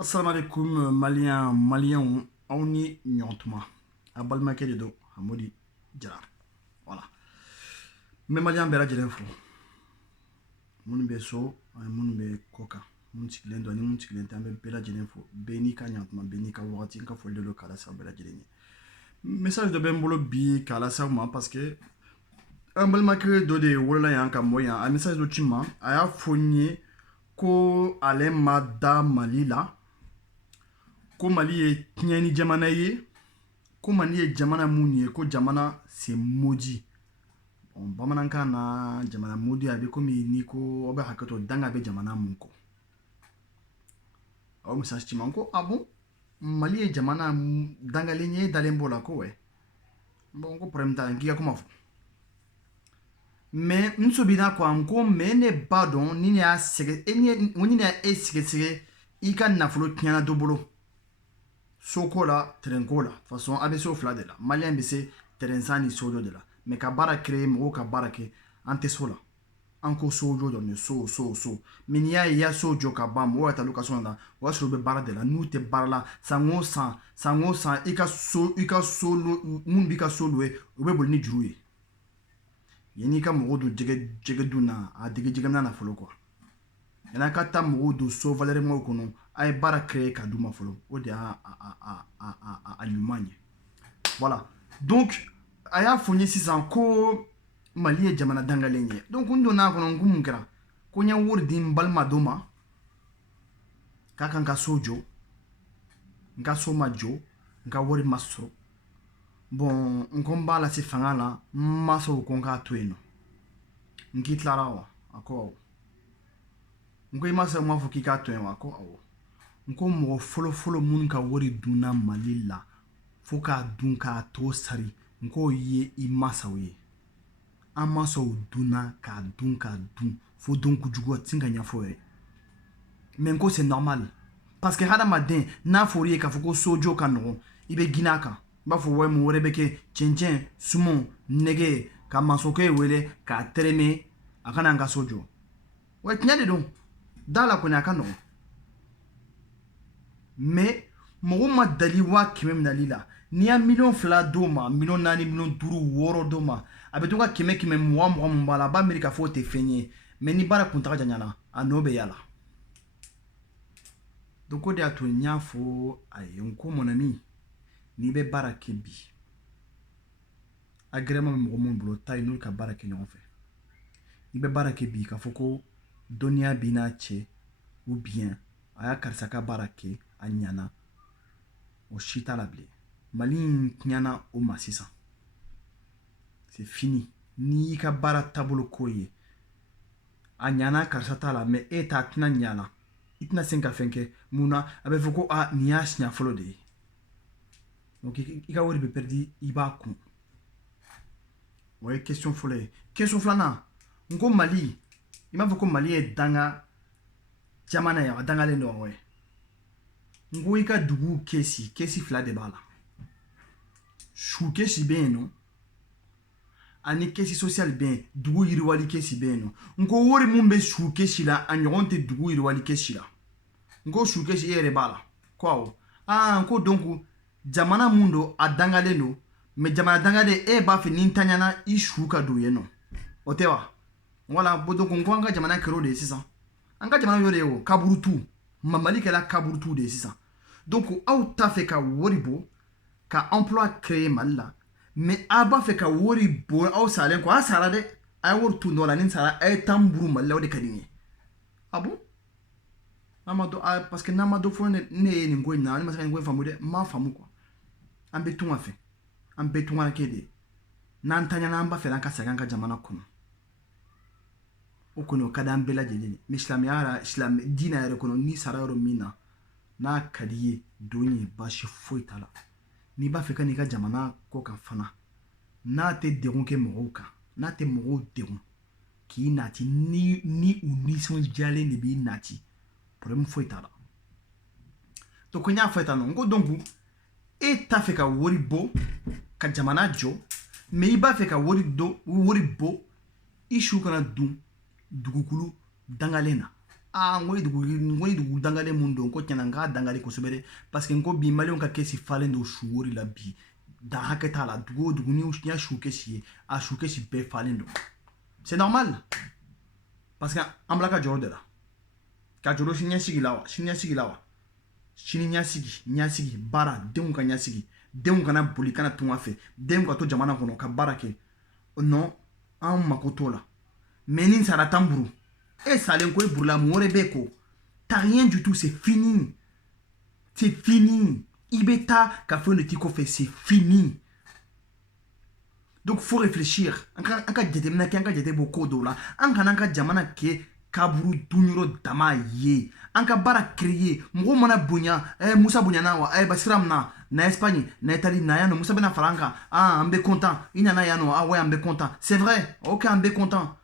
Assalamu alaikum malien aw ni ɲɔgɔntuma a balimakɛ de don Hamodi Jara. Voilà. N bɛ malien bɛɛ lajɛlen fo minnu bɛ so ani minnu bɛ kɔ kan minnu sigilen don ani minnu sigilen tɛ an bɛ bɛɛ lajɛlen fo bɛɛ n'i ka ɲankuma bɛɛ n'i ka wagati n ka foli de don k'a lase aw bɛɛ lajɛlen ye. Message dɔ bɛ n bolo bi k'a lase aw ma parce que an balimakɛ dɔ de wolola yan ka mɔ yan a message dɔ ci n ma a y'a fɔ n ye ko ale ma da Mali la ko Mali ye tiɲɛni jamana ye ko Mali ye jamana mun ye ko jamana c'est maudit. Bamanankan na jamana maudit a bɛ komi n'i ko aw bɛ hakɛto danga bɛ jamana mun kɔ. Aw message ci ma ko ah bon Mali ye jamana dangalen ye dalen b'o la ko ouais. Bon ko problème t'a la k'i ka kuma fɔ. Mais n sobina ko an ko mais ne b'a dɔn ni ne y'a sɛgɛsɛgɛ i ka nafolo tiɲɛna dɔ bolo. Soko la terrain ko la façon a bɛ se o fila de la malien bɛ se terrain san ni sojo de la mais ka baara créer mɔgɔw ka baara kɛ an tɛ so la an ko sojo dɔrɔn de so mais n'i y'a ye i y'a so jɔ ka ban mɔgɔw ka taa location na o y'a sɔrɔ u bɛ baara de la n'u tɛ baara la san o san i ka so minnu b'i ka so louer u bɛ boli ni juru ye yanni i ka mɔgɔw don jɛgɛ dun na a dege jɛgɛminɛ na fɔlɔ quoi yanni a ka taa mɔgɔw don so valeur kɔnɔ a ye baara créer ka d'u ma fɔlɔ o de y'a ɲuman ye voilà donc a y'a fɔ n ye sisan ko Mali ye jamana dangalen ye donc n donna a kɔnɔ n ko mun kɛra ko n ye wari di n balima dɔ ma k'a ka n ka so jɔ n ka so ma jɔ n ka wari ma sɔrɔ bon n ko n b'a lase fanga la n masaw ko n k'a to yen nɔ n k'i tilara wa a ko awɔ n ko i masaw m'a fɔ k'i k'a to yen wa a ko awɔ n ko mɔgɔ fɔlɔ minnu ka wari dunna Mali la fo k'a dun k'a to sari n k'o ye i masaw ye an masaw dunna k'a dun fo don kojugu a tɛ se ka ɲɛfɔ yɛrɛ mais n ko c'est normal parce que hadamaden n'a fɔra i ye k'a fɔ ko sojo ka nɔgɔn i bɛ girin a kan i b'a fɔ wa mun wɛrɛ bɛ kɛ cɛncɛn sumanw nɛgɛ ka masokɛ wele k'a tɛrɛmɛ a kana an ka so jɔ wa tiɲɛ de don da la kɔni a ka nɔgɔn mais mɔgɔ ma dali 100,000 minali la n'i y'a 2,000,000 d'o ma 4,000,000 5,000,000 6,000,000 d'o ma a bɛ to ka 100,000 20,000 b'a la a b'a miiri k'a fɔ o tɛ fɛn ye mais ni baara kuntaga janyana a nɔ bɛ yala donc o de y'a to n y'a fɔ a ye n ko mon ami n'i bɛ baara kɛ bi agrément bɛ mɔgɔ minnu bolo ta ye n'olu ka baara kɛ ɲɔgɔn fɛ n'i bɛ baara kɛ bi k'a fɔ ko dɔnniya b'i n'a cɛ ou bien a y'a karisa ka baara kɛ a ɲana o si t'a la bilen Mali in tiɲɛna o ma sisan c'est fini n'i y'i ka baara taabolo k'o ye a ɲana karisa t'a la mais e t'a tɛna ɲa la i tɛna se ka fɛn kɛ mun na a bɛ fɔ ko nin y'a siɲɛ fɔlɔ de ye donc i ka wari bɛ perdu i b'a kun o ye question fɔlɔ ye question filanan n ko Mali i m'a fɔ ko Mali ye danga jamana ye a dangalen don wa n ko i ka dugu kɛsi fila de b'a la su kɛsi bɛ yen nɔ ani kɛsi social bɛ yen dugu yiriwali kɛsi bɛ yen nɔ n ko wari mun bɛ su kɛsi la a ɲɔgɔn tɛ dugu yiriwali kɛsi la n ko su kɛsi e yɛrɛ b'a la ko awɔ n ko donc jamana mun don a dangalen don mais jamana dangalen e b'a fɛ ni n taɲana i su ka don yen nɔ o tɛ wa voilà donc n ko an ka jamana kɛra o de ye sisan an ka jamana y'o de ye o kaburutu Mali kɛra kaburutu de ye sisan donc aw t'a fɛ ka wari bɔ ka emploi créer Mali la mais a b'a fɛ ka wari bɔ aw salen kɔ a sara dɛ a ye wari to nɔ la ni sara a ye 10 buru Mali la o de ka di n ye ah bon parce que n'an ma dɔ fɔ ne ye nin ko in na ne ma se ka nin ko in faamu dɛ n m'a faamu quoi an bɛ tunga fɛ an bɛɛ tunga kɛ de n'an taɲana an b'a fɛ an ka segin an ka jamana kɔnɔ o kɔni o ka di an bɛɛ lajɛlen mais silamɛya diinɛ yɛrɛ kɔnɔ n'i sara yɔrɔ min na n'a ka di ye don ye baasi foyi t'a la n'i b'a fɛ ka n'i ka jamana kɔ kan fana n'a tɛ degun kɛ mɔgɔw kan n'a tɛ mɔgɔw degun k'i nati ni u nisɔndiyalen de b'i nati problème foyi t'a la donc n y'a fɔ tan nɔ n ko donc e t'a fɛ ka wari bɔ ka jamana jɔ mais i b'a fɛ ka wari bɔ i su kana dun dugukolo dangalen na ngoyi dugu dangale mun don ko tiɲɛna n k'a dangale kosɛbɛ dɛ parce que n ko bi maliyɛnw ka kɛsi falen don su wori la bi dan hakɛ t'a la dugu o dugu ni y'a su kɛsi ye a su kɛsi bɛɛ falen don c'est normal parce que an bila ka jɔrɔ de la ka jɔrɔ siniɲɛsigi la wa siniɲɛsigi la wa sini ɲɛsigi baara denw ka ɲɛsigi denw kana boli kana tunga fɛ denw ka to jamana kɔnɔ ka baara kɛ non an mako t'o la mais ni sara tan buru e salen ko e burula mun wɛrɛ bɛ ko t'as rien du tout c'est fini i bɛ taa ka fɛn de t'i kɔfɛ c'est fini donc faut réfléchir an ka jateminɛ kɛ an ka jate bɔ ko dɔw la an kana an ka jamana kɛ kaburu dunyɔrɔ dama ye an ka baara créer mɔgɔ mana bonya musa bonyana wa basira min na Espagne na Italie na yan nɔ musa bɛna fara an kan an bɛ content i nana yan nɔ ouais an bɛ content c'est vrai ok an bɛ content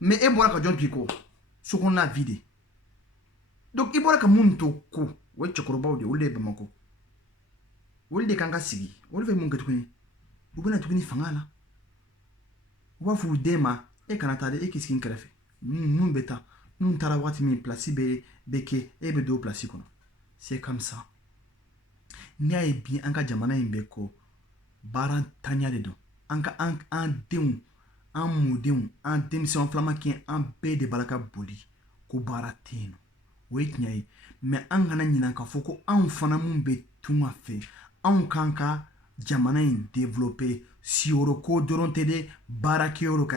mais e bɔra ka jɔn to i kɔ so kɔnɔna vide donc i bɔra ka mun to ko o ye cɛkɔrɔbaw de olu de ye Bamakɔ olu de kan ka sigi olu bɛ mun kɛ tuguni u bɛna tuguni fanga la u b'a fɔ u den ma e kana taa dɛ e k'i sigi n kɛrɛfɛ nun bɛ taa nun taara waati min place bɛ kɛ e bɛ don place kɔnɔ c'est comme ça n'i y'a ye bi an ka jamana in bɛ kɔ baara tanya de don an ka an denw an mɔdenw an denmisɛnw filamakɛ an bɛɛ de b'a ka boli ko baara tɛ yen nɔ o ye tiɲɛ ye mais an kana ɲinɛ k'a fɔ ko anw fana mun bɛ tunga fɛ anw kan ka jamana in développer siyɔrɔ ko dɔrɔn tɛ dɛ baarakɛyɔrɔ ka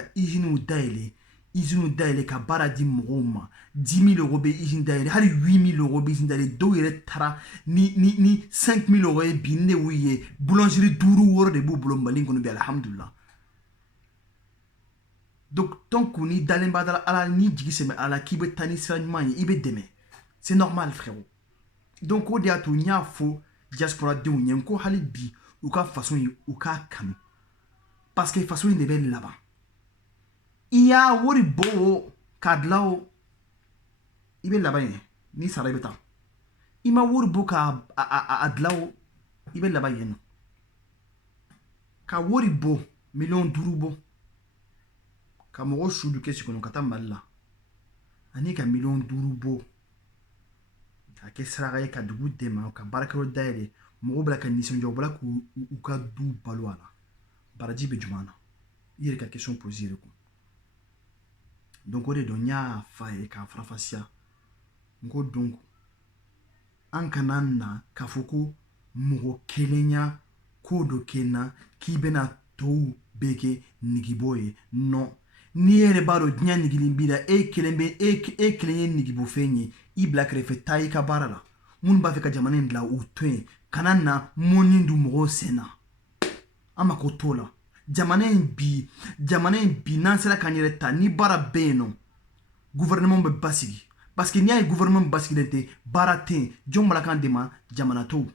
usines dayɛlɛ ka baara di mɔgɔw ma 10 000 euros bɛ usine dayɛlɛ hali 8 000 euros bɛ usine dayɛlɛ dɔw yɛrɛ taara ni 5 000 euros ye bi ne y'u ye boulangerie 5 de b'u bolo Mali kɔnɔ bi alhamdulillah donc n'i dalen b'a da ala ni jigi sɛmɛ ala k'i bɛ taa ni sira ɲuman ye i bɛ dɛmɛ c'est normal frérot donc o de y'a to n y'a fɔ diaspora denw ɲɛ ko hali bi u ka faso in u k'a kanu parce que faso in de bɛ laban i y'a wari bɔ o k'a dilan o i bɛ laban yen n'i sara i bɛ taa i ma wari bɔ k'a dilan o i bɛ laban yen nɔ ka wari bɔ 5 000 000 bɔ ka mɔgɔ su du kɛsi kɔnɔ ka taa Mali la ani ka 5 000 000 bɔ ka kɛ saraka ye ka dugu dɛmɛ ka baarakɛyɔrɔ dayɛlɛ mɔgɔw bɛna ka nisɔndiya u bɛna k'u ka du balo a la baraji bɛ jumɛn na i yɛrɛ ka question poser yɛrɛ kun donc o de don n y'a f'a ye k'a farafasiya n ko donc an kana na k'a fɔ ko mɔgɔ kelenya ko dɔ kɛ n na k'i bɛna tɔw bɛɛ kɛ nigibɔ ye non n'i yɛrɛ b'a dɔn diɲɛ nigili b'i la e kelen ye nigibɔfɛn ye i bila kɛrɛfɛ taa i ka baara la minnu b'a fɛ ka jamana in dilan u to yen kana na mɔni du mɔgɔw sen na an mako t'o la jamana in bi n'an sera k'an yɛrɛ ta ni baara bɛ yen nɔ gouvernement bɛ basigi parce que n'i y'a ye gouvernement basigilen tɛ baara tɛ yen jɔn b'a la k'an dɛmɛ jamana tɔw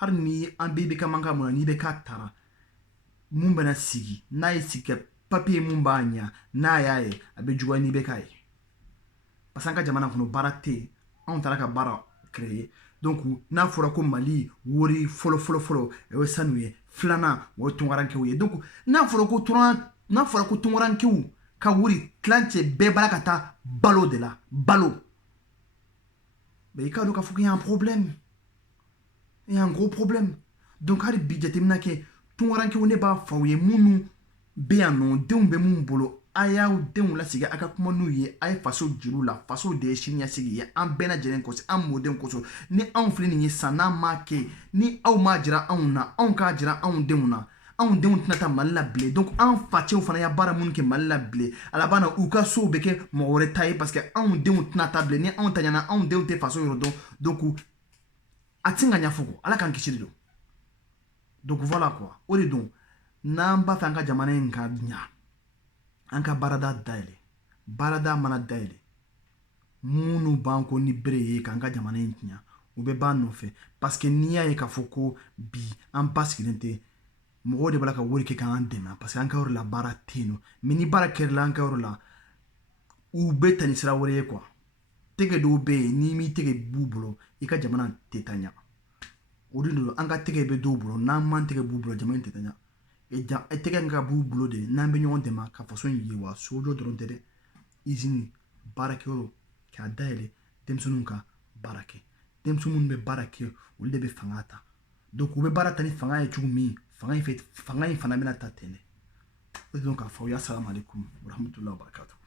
hali ni an bɛɛ bɛ ka mankan mun na n'i bɛ k'a tara mun bɛna sigi n'a ye sigi kɛ papiye mun b'a ɲɛ n'a y'a ye a bɛ juguya n'i bɛ k'a ye parce que an ka jamana kɔnɔ baara tɛ yen anw taara ka baara créer donc n'a fɔra ko Mali wari fɔlɔ o ye sanu ye filanan o ye tunkarankew ye donc n'a fɔra ko tunkarankew ka wari tilancɛ bɛɛ b'a la ka taa balo de la mais i k'a dɔn k'a fɔ qu'il y a un problème il y a un gros problème donc hali bi jateminɛ kɛ tunkarankew ne b'a fɔ aw ye minnu bɛ yan nɔ denw bɛ mun bolo a y'aw denw lasigi a ka kuma n'u ye a ye faso juru la faso de ye siniɲɛsigi ye an bɛɛ lajɛlen kosɔn an mɔdenw kosɔn ni anw filɛ nin ye san n'an m'a kɛ ni aw m'a jira anw na anw k'a jira anw denw na anw denw tɛna taa Mali la bilen donc an facɛw fana y'a baara minnu kɛ Mali la bilen a laban na u ka sow bɛ kɛ mɔgɔ wɛrɛ ta ye parce que anw denw tɛna taa bilen ni anw ta ɲɛna anw denw tɛ faso yɔrɔ dɔn donc a tɛ se ka ɲɛfɔ kɔ ala k'an kisi de don donc voilà quoi o de don n'an b'a fɛ an ka jamana in ka ɲa an ka baarada dayɛlɛ baarada mana dayɛlɛ minnu b'an ko ni bere ye k'an ka jamana in tiɲa u bɛ b'an nɔfɛ parce que n'i y'a ye k'a fɔ ko bi an basigilen tɛ mɔgɔw de b'a la ka wari kɛ k'an dɛmɛ parce que an ka yɔrɔ la baara tɛ yen nɔ mais ni baara kɛra an ka yɔrɔ la u bɛ ta ni sira wɛrɛ ye quoi tɛgɛ dɔw bɛ yen n'i m'i tɛgɛ b'u bolo i ka jamana tɛ taa ɲa o de don an ka tɛgɛ bɛ dɔw bolo n'an m'an tɛgɛ b'u bolo jamana in tɛ taa ɲa tɛgɛ ka b'u bolo de n'an bɛ ɲɔgɔn dɛmɛ ka faso in yiriwa sojɔ dɔrɔn tɛ dɛ usine baarakɛyɔrɔ k'a dayɛlɛ denmisɛnninw ka baara kɛ denmisɛnnin minnu bɛ baara kɛ olu de bɛ fanga ta donc u bɛ baara ta ni fanga ye cogo min fanga in fana bɛna ta ten dɛ o de don k'a fɔ yasalamu aleykum warahmatullahi wabarakatuh